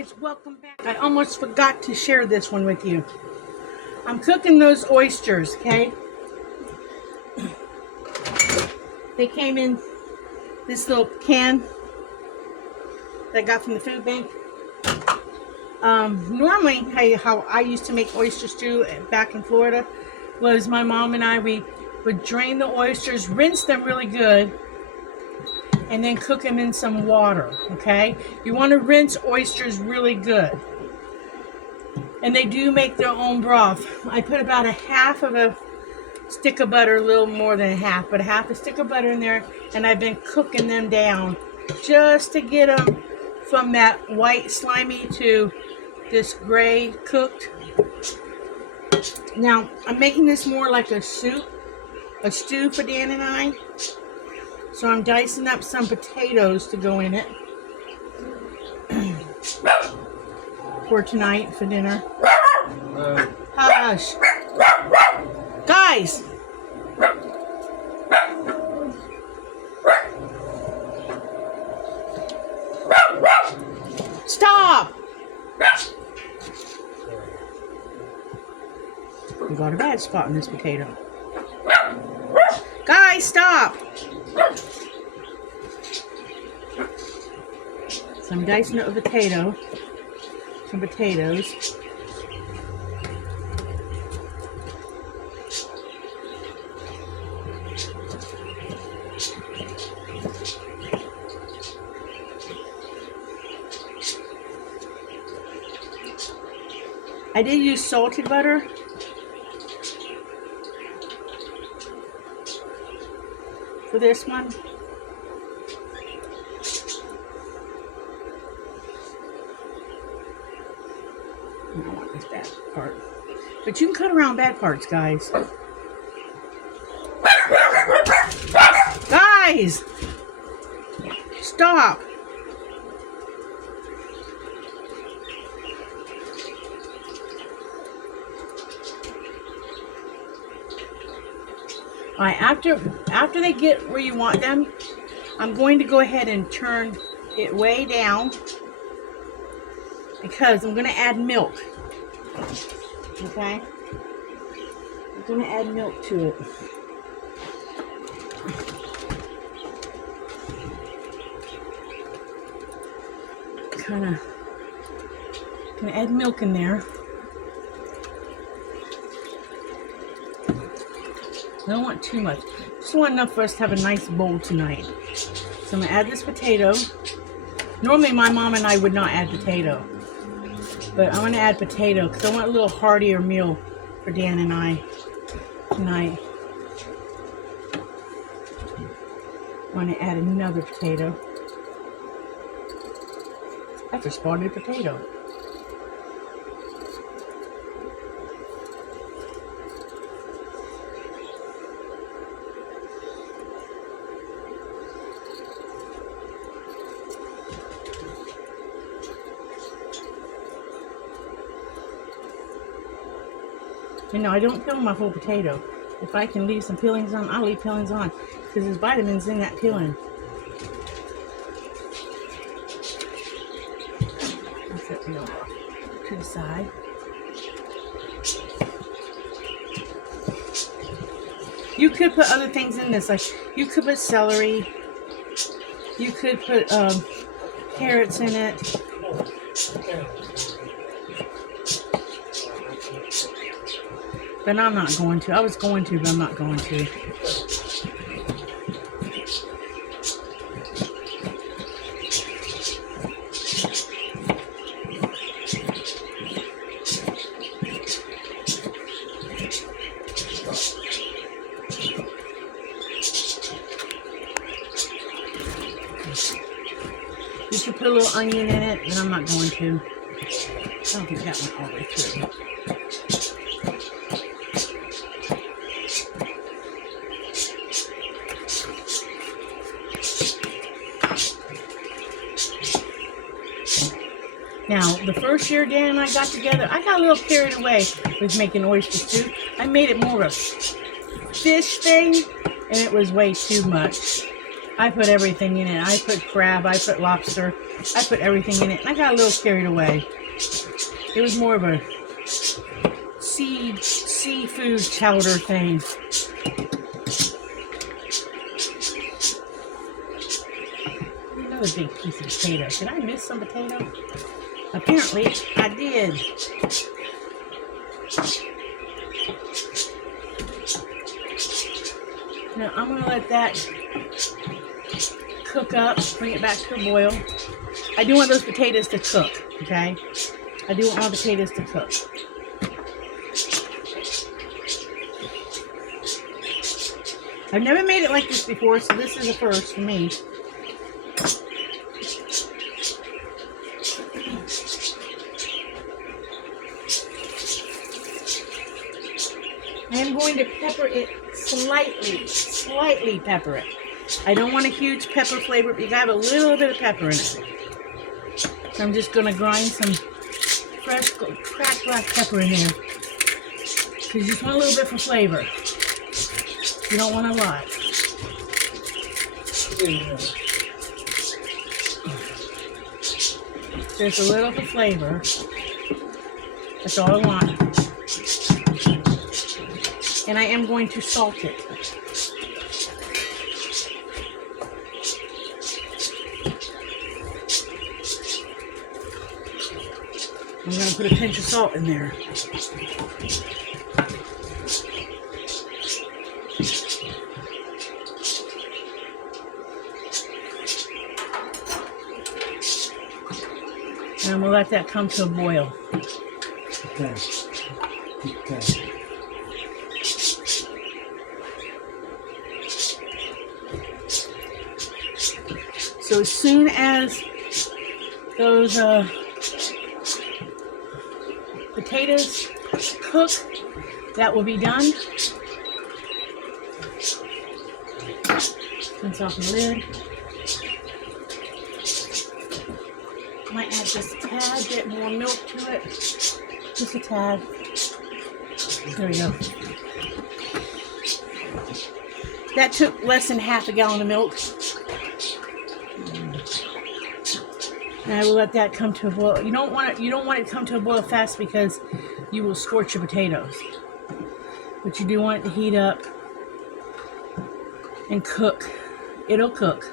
guys, welcome back. I almost forgot to share this one with you. I'm cooking those oysters, okay? They came in this little can that I got from the food bank. Normally, how I used to make oyster stew back in Florida was my mom and I, we would drain the oysters, rinse them really good, and then cook them in some water, okay? You want to rinse oysters really good. And they do make their own broth. I put about a half of a stick of butter, a little more than a half, but a half a stick of butter in there, and I've been cooking them down just to get them from that white slimy to this gray cooked. Now, I'm making this more like a soup, a stew for Dan and I. So I'm dicing up some potatoes to go in it for tonight for dinner. Hush. Guys! Stop! We got a bad spot in this potato. Guys, stop! So I'm dicing up a potato, some potatoes. I did use salted butter. For this one. I don't want this bad part. But you can cut around bad parts, guys. Guys! Stop! Alright, after they get where you want them, I'm going to go ahead and turn it way down because I'm going to add milk. Okay? I'm going to add milk to it. Gonna add milk in there. I don't want too much. Just want enough for us to have a nice bowl tonight. So I'm going to add this potato. Normally my mom and I would not add potato. But I'm going to add potato because I want a little heartier meal for Dan and I tonight. I'm going to add another potato. That's a spotted potato. You know, I don't peel my whole potato. If I can leave some peelings on, I'll leave peelings on. Because there's vitamins in that peeling. Let's set it off to the side. You could put other things in this. Like, you could put celery. You could put carrots in it. But I'm not going to. I was going to, but I'm not going to. You should put a little onion in it, but I'm not going to. I don't think that went all the way through. Now, the first year Dan and I got together, I got a little carried away with making oyster stew. I made it more of a fish thing, and it was way too much. I put everything in it. I put crab, I put lobster, I put everything in it. And I got a little carried away. It was more of a seafood chowder thing. Another big piece of potato. Did I miss some potato? Apparently, I did. Now, I'm going to let that cook up, bring it back to a boil. I do want those potatoes to cook, okay? I do want my potatoes to cook. I've never made it like this before, so this is a first for me. I am going to pepper it slightly pepper it. I don't want a huge pepper flavor, but you gotta have a little bit of pepper in it. So I'm just gonna grind some fresh cracked black pepper in there. Because you just want a little bit for flavor. You don't want a lot. Just a little for flavor. That's all I want. And I am going to salt it. I'm going to put a pinch of salt in there. And I'm going to let that come to a boil. Okay. So as soon as those potatoes cook, that will be done. Rinse off the lid. Might add just a tad bit more milk to it. Just a tad. There we go. That took less than half a gallon of milk. And I will let that come to a boil. You don't want it to come to a boil fast because you will scorch your potatoes. But you do want it to heat up and cook. It'll cook.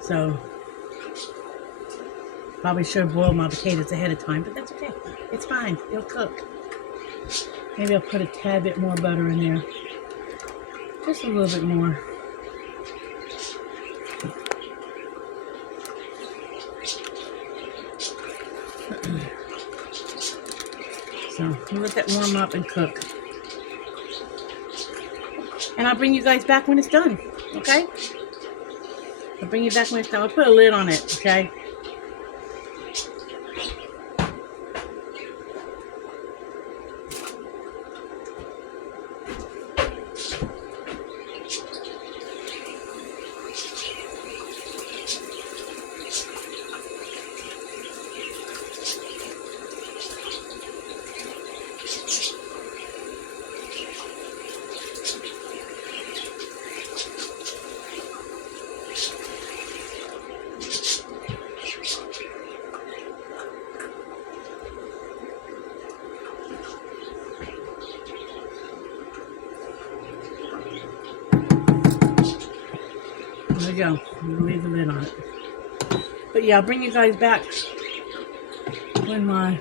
So probably should have boiled my potatoes ahead of time, but that's okay. It's fine. It'll cook. Maybe I'll put a tad bit more butter in there. Just a little bit more. So we'll let that warm up and cook. And I'll bring you guys back when it's done, okay? I'll bring you back when it's done. I'll put a lid on it, okay? There we go. I'm gonna leave the lid on it. But yeah, I'll bring you guys back when my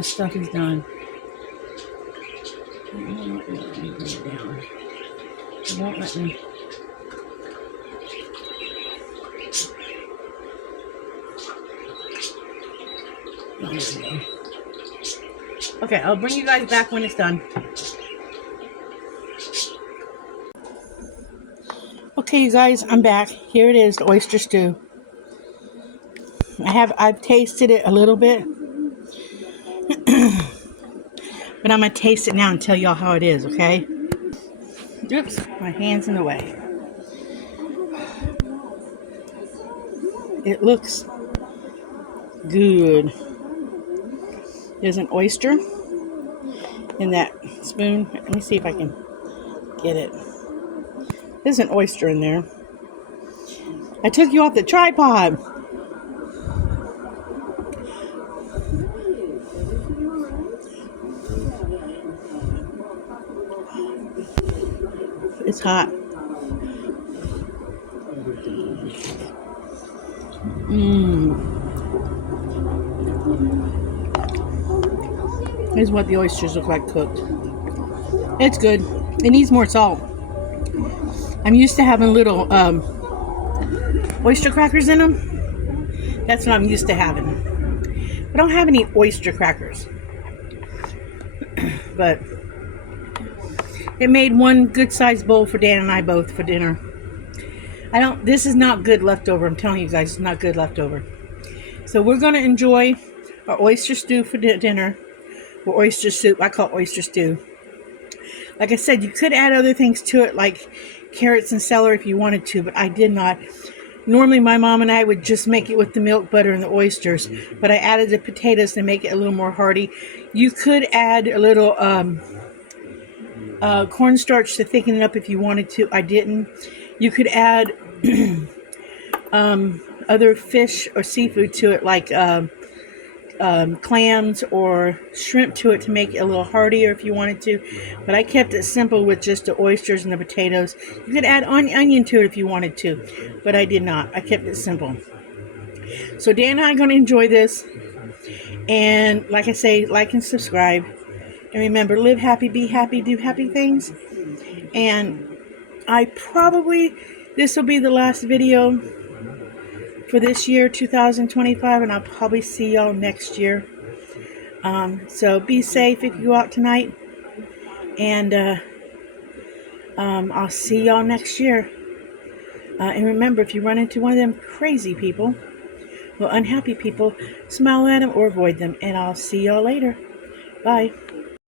stuff is done. It won't let me bring it down. It won't let me. Oh, there we go. Okay, I'll bring you guys back when it's done. Okay, you guys, I'm back. Here it is, the oyster stew. I've tasted it a little bit. But I'm going to taste it now and tell y'all how it is, okay? Oops, my hand's in the way. It looks good. There's an oyster in that spoon. Let me see if I can get it. There's an oyster in there. I took you off the tripod. It's hot. Here's what the oysters look like cooked. It's good. It needs more salt. I'm used to having little oyster crackers in them. That's what I'm used to having. I don't have any oyster crackers. But it made one good sized bowl for Dan and I both for dinner. This is not good leftover. I'm telling you guys, it's not good leftover. So we're going to enjoy our oyster stew for dinner. Or oyster soup. I call it oyster stew. Like I said, you could add other things to it, like carrots and celery if you wanted to, but I did not. Normally, my mom and I would just make it with the milk, butter, and the oysters, but I added the potatoes to make it a little more hearty. You could add a little cornstarch to thicken it up if you wanted to. I didn't. You could add other fish or seafood to it, like clams or shrimp to it to make it a little heartier if you wanted to, but I kept it simple with just the oysters and the potatoes. You could add onion to it if you wanted to, but I did not. I kept it simple. So Dan and I are going to enjoy this, and like I say, like and subscribe, and remember, live happy, be happy, do happy things. And this will be the last video for this year, 2025, and I'll probably see y'all next year. So be safe if you go out tonight, and I'll see y'all next year. And remember, if you run into one of them crazy people, well, unhappy people, smile at them or avoid them, and I'll see y'all later. Bye.